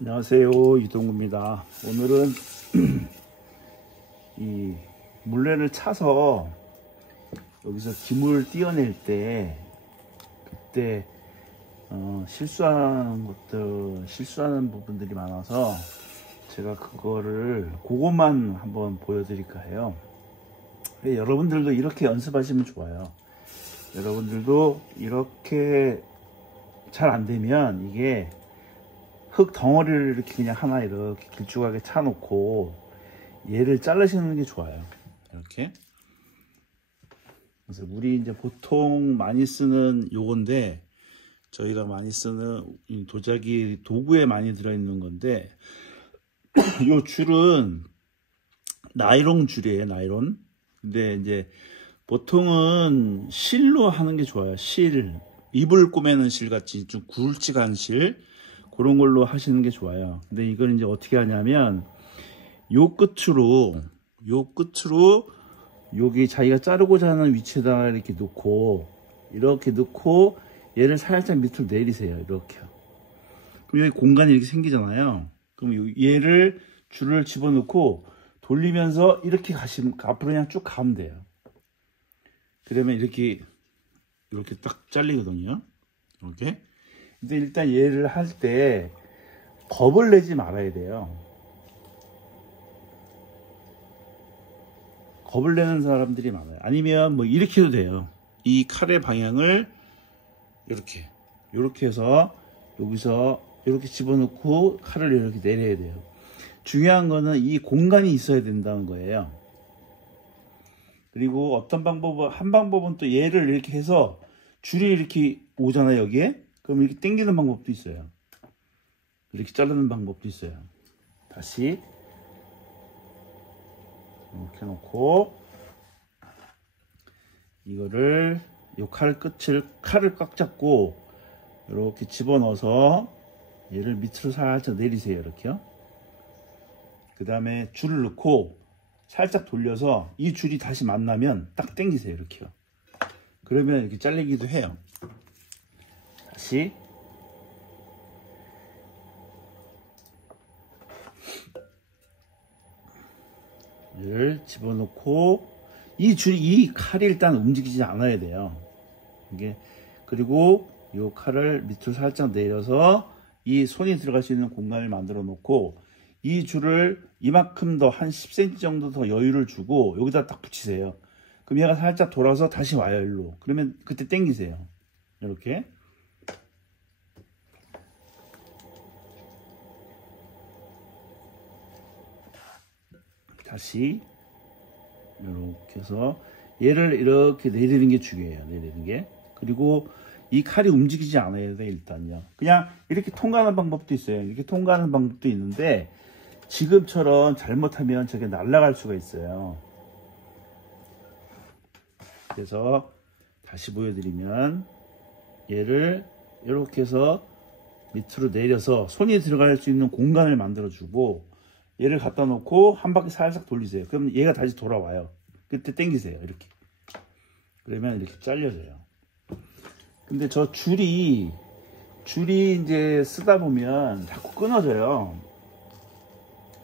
안녕하세요, 이동구입니다. 오늘은 이 물레를 차서 여기서 기물 띄어낼 때 그때 실수하는 부분들이 많아서 제가 그거만 한번 보여드릴까 해요. 여러분들도 이렇게 연습하시면 좋아요. 여러분들도 이렇게 잘 안되면 이게 흙 덩어리를 이렇게 그냥 하나 이렇게 길쭉하게 차놓고 얘를 자르시는 게 좋아요. 이렇게. 그래서 우리 이제 보통 많이 쓰는 요건데, 저희가 많이 쓰는 도자기 도구에 많이 들어있는 건데, 요 줄은 나이론 줄이에요, 나이론. 근데 이제 보통은 실로 하는 게 좋아요. 실, 이불 꼬매는 실 같이 좀 굵직한 실, 그런 걸로 하시는 게 좋아요. 근데 이걸 이제 어떻게 하냐면 요 끝으로 여기 자기가 자르고자 하는 위치에다 이렇게 놓고 얘를 살짝 밑으로 내리세요. 이렇게요. 그럼 여기 공간이 이렇게 생기잖아요. 그럼 얘를 줄을 집어넣고 돌리면서 이렇게 가시면 앞으로 그냥 쭉 가면 돼요. 그러면 이렇게 딱 잘리거든요. 이렇게. 근데 일단 얘를 할 때 겁을 내지 말아야 돼요. 겁을 내는 사람들이 많아요. 아니면 뭐 이렇게 해도 돼요. 이 칼의 방향을 이렇게 해서 여기서 이렇게 집어넣고 칼을 이렇게 내려야 돼요. 중요한 거는 이 공간이 있어야 된다는 거예요. 그리고 한 방법은 또 얘를 이렇게 해서 줄이 이렇게 오잖아요, 여기에. 그럼 이렇게 당기는 방법도 있어요. 이렇게 자르는 방법도 있어요. 다시 이렇게 놓고 이거를 요 칼을 꽉 잡고 이렇게 집어넣어서 얘를 밑으로 살짝 내리세요. 이렇게요. 그 다음에 줄을 넣고 살짝 돌려서 이 줄이 다시 만나면 딱 당기세요. 이렇게요. 그러면 이렇게 잘리기도 해요. 다시 를 집어넣고 이 칼이 일단 움직이지 않아야 돼요. 그리고 이 칼을 밑으로 살짝 내려서 이 손이 들어갈 수 있는 공간을 만들어 놓고 이 줄을 이만큼 더 한 10cm 정도 더 여유를 주고 여기다 딱 붙이세요. 그럼 얘가 살짝 돌아서 다시 와요. 일로. 그러면 그때 당기세요. 이렇게. 다시 이렇게 해서 얘를 이렇게 내리는 게 중요해요. 내리는 게. 그리고 이 칼이 움직이지 않아야 돼. 일단요. 그냥 이렇게 통과하는 방법도 있어요. 이렇게 통과하는 방법도 있는데 지금처럼 잘못하면 저게 날아갈 수가 있어요. 그래서 다시 보여드리면 얘를 이렇게 해서 밑으로 내려서 손이 들어갈 수 있는 공간을 만들어 주고 얘를 갖다 놓고 한 바퀴 살짝 돌리세요. 그럼 얘가 다시 돌아와요. 그때 당기세요. 이렇게. 그러면 이렇게 잘려져요. 근데 저 줄이 이제 쓰다 보면 자꾸 끊어져요.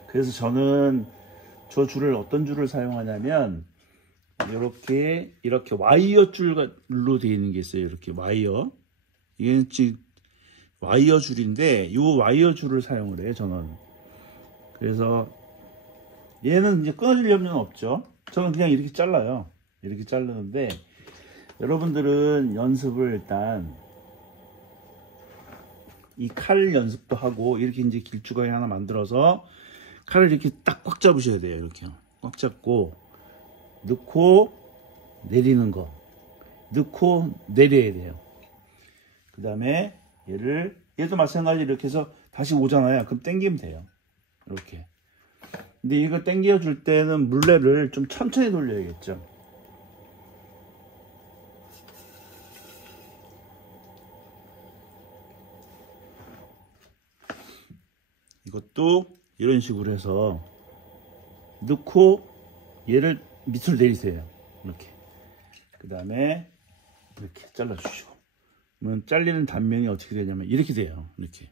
그래서 저는 저 줄을 어떤 줄을 사용하냐면 이렇게 와이어 줄로 되어 있는 게 있어요. 이렇게 와이어. 이게 와이어 줄인데 이 와이어 줄을 사용을 해요. 저는. 그래서 얘는 이제 끊어지려면 없죠. 저는 그냥 이렇게 잘라요. 이렇게 자르는데 여러분들은 연습을 일단 이 칼 연습도 하고 이렇게 이제 길쭉하게 하나 만들어서 칼을 이렇게 딱 꽉 잡으셔야 돼요. 이렇게 꽉 잡고 넣고 내리는 거, 넣고 내려야 돼요. 그 다음에 얘도 마찬가지로 이렇게 해서 다시 오잖아요. 그럼 당기면 돼요. 이렇게. 근데 이거 당겨 줄 때는 물레를 좀 천천히 돌려야겠죠. 이것도 이런 식으로 해서 넣고 얘를 밑으로 내리세요. 이렇게. 그 다음에 이렇게 잘라주시고. 그러면 잘리는 단면이 어떻게 되냐면 이렇게 돼요. 이렇게.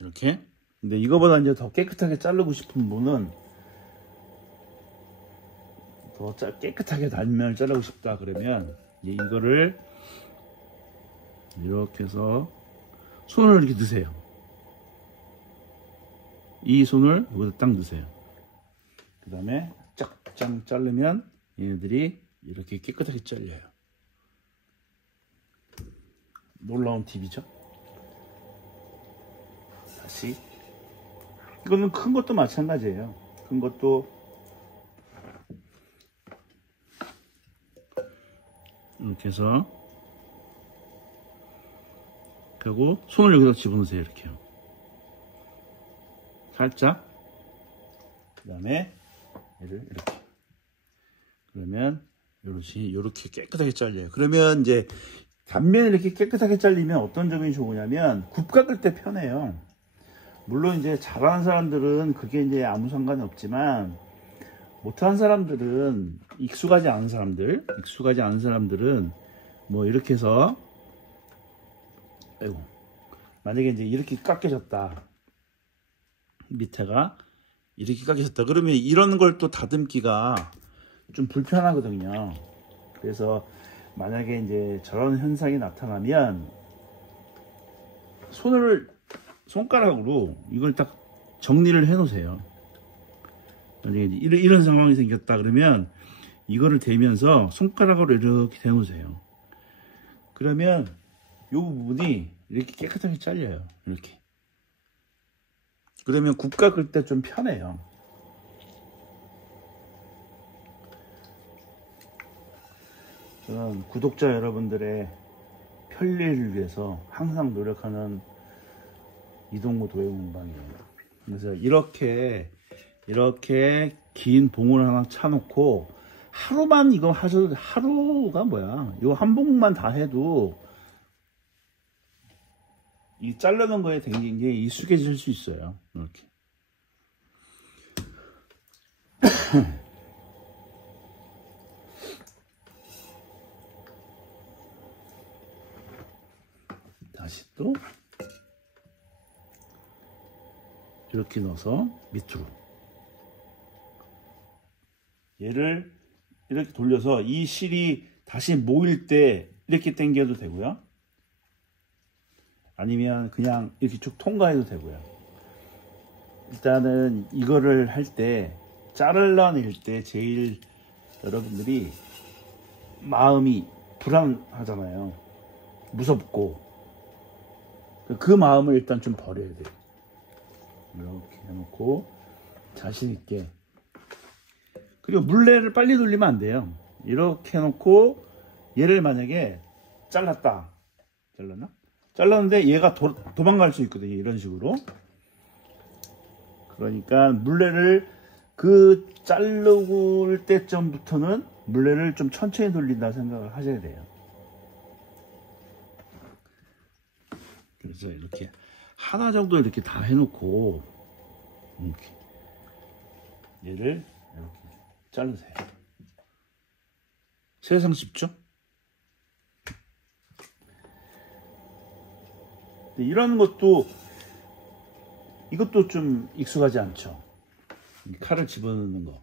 이렇게. 근데 이거보다 이제 더 깨끗하게 자르고 싶은 분은 더 깨끗하게 단면을 자르고 싶다 그러면 이거를 이렇게 해서 손을 이렇게 넣으세요. 이 손을 여기다 딱 넣으세요. 그 다음에 쫙쫙 자르면 얘네들이 이렇게 깨끗하게 잘려요. 놀라운 팁이죠. 다시 이거는 큰 것도 마찬가지예요. 큰 것도 이렇게 해서 그리고 손을 여기다 집어넣으세요. 이렇게요. 살짝. 그 다음에 얘를 이렇게. 그러면 이렇게 깨끗하게 잘려요. 그러면 이제 단면이 이렇게 깨끗하게 잘리면 어떤 점이 좋으냐면 굽 깎을 때 편해요. 물론 이제 잘하는 사람들은 그게 이제 아무 상관이 없지만 못하는 사람들은 익숙하지 않은 사람들은 뭐 이렇게 해서 아이고 만약에 이제 이렇게 깎여졌다. 밑에가 이렇게 깎여졌다. 그러면 이런 걸 또 다듬기가 좀 불편하거든요. 그래서 만약에 이제 저런 현상이 나타나면 손가락으로 이걸 딱 정리를 해 놓으세요. 만약에 이런 상황이 생겼다 그러면 이거를 대면서 손가락으로 이렇게 대 놓으세요. 그러면 이 부분이 이렇게 깨끗하게 잘려요. 이렇게. 그러면 굽 깎을 때 좀 편해요. 저는 구독자 여러분들의 편리를 위해서 항상 노력하는 이동구 도예공방이에요. 그래서 이렇게 긴 봉을 하나 차놓고 하루만 이거 하셔도 하루가 뭐야? 이거 한 봉만 다 해도 이 잘라놓은 거에 굉장히 익숙해질 수 있어요. 이렇게. 다시 또 이렇게 넣어서 밑으로 얘를 이렇게 돌려서 이 실이 다시 모일 때 이렇게 당겨도 되고요. 아니면 그냥 이렇게 쭉 통과해도 되고요. 일단은 이거를 할 때 자르려낼 때 제일 여러분들이 마음이 불안하잖아요. 무섭고 그 마음을 일단 좀 버려야 돼요. 이렇게 해놓고 자신 있게. 그리고 물레를 빨리 돌리면 안 돼요. 이렇게 해놓고 얘를 만약에 잘랐나? 잘랐는데 얘가 도망갈 수 있거든요. 이런 식으로. 그러니까 물레를 그 자르고 때쯤부터는 물레를 좀 천천히 돌린다 생각을 하셔야 돼요. 그래서 이렇게 하나 정도 이렇게 다 해놓고 이렇게 얘를 이렇게 자르세요. 세상 쉽죠? 이런 것도 이것도 좀 익숙하지 않죠. 이 칼을 집어넣는 거,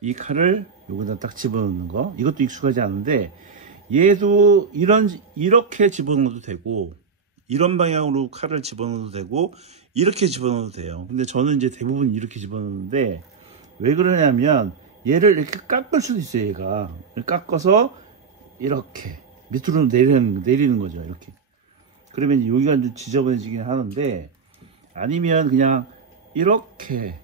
이 칼을 여기다 딱 집어넣는 거, 이것도 익숙하지 않은데 얘도 이렇게 집어넣어도 되고 이런 방향으로 칼을 집어넣어도 되고 이렇게 집어넣어도 돼요. 근데 저는 이제 대부분 이렇게 집어넣는데 왜 그러냐면 얘를 이렇게 깎을 수도 있어요. 얘가 깎아서 이렇게 밑으로 내리는 거죠. 이렇게. 그러면 여기가 좀 지저분해지긴 하는데 아니면 그냥 이렇게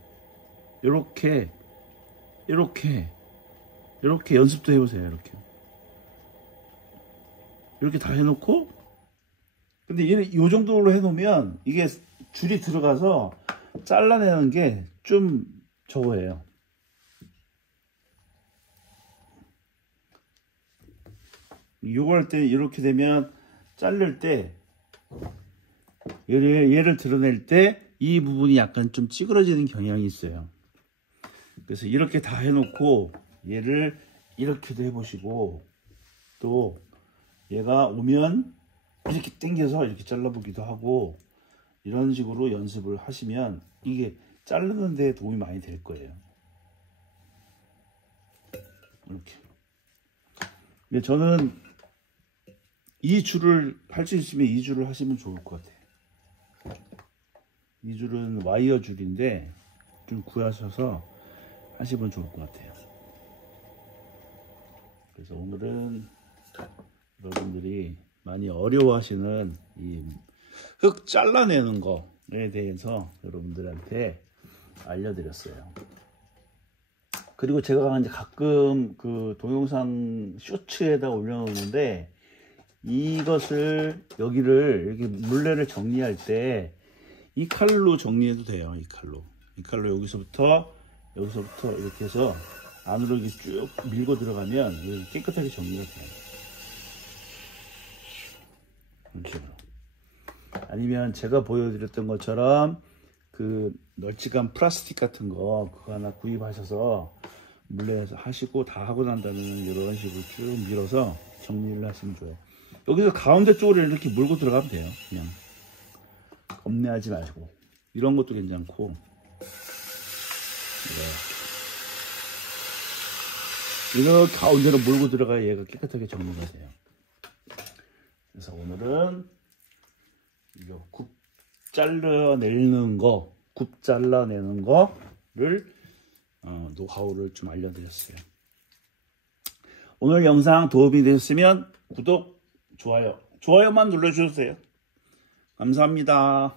연습도 해보세요. 이렇게 다 해놓고 근데 얘는 이 정도로 해놓으면 이게 줄이 들어가서 잘라내는 게 좀 저거예요. 요거 할 때 이렇게 되면 자를 때 얘를 드러낼 때 이 부분이 약간 좀 찌그러지는 경향이 있어요. 그래서 이렇게 다 해놓고 얘를 이렇게도 해보시고 또 얘가 오면 이렇게 당겨서 이렇게 잘라보기도 하고 이런 식으로 연습을 하시면 이게 자르는 데 도움이 많이 될 거예요. 이렇게. 근데 저는 이 줄을 할 수 있으면 이 줄을 하시면 좋을 것 같아요. 이 줄은 와이어 줄인데 좀 구하셔서 하시면 좋을 것 같아요. 그래서 오늘은 여러분들이 많이 어려워하시는 이 흙 잘라내는 거에 대해서 여러분들한테 알려드렸어요. 그리고 제가 이제 가끔 그 동영상 쇼츠에다 올려놓는데 이것을 여기를 이렇게 물레를 정리할 때 이 칼로 정리해도 돼요. 이 칼로 여기서부터 이렇게 해서 안으로 이렇게 쭉 밀고 들어가면 깨끗하게 정리가 돼요. 이런 식으로. 아니면 제가 보여드렸던 것처럼 그 널찍한 플라스틱 같은 거 그거 하나 구입하셔서 물레에서 하시고 다 하고 난 다음에 이런 식으로 쭉 밀어서 정리를 하시면 좋아요. 여기서 가운데 쪽으로 이렇게 물고 들어가면 돼요. 그냥 겁내하지 말고. 이런 것도 괜찮고. 이렇게 가운데로 물고 들어가야 얘가 깨끗하게 정리가 돼요. 그래서 오늘은 굽 잘라내는 거를 노하우를 좀 알려드렸어요. 오늘 영상 도움이 되셨으면 구독, 좋아요만 눌러주세요. 감사합니다.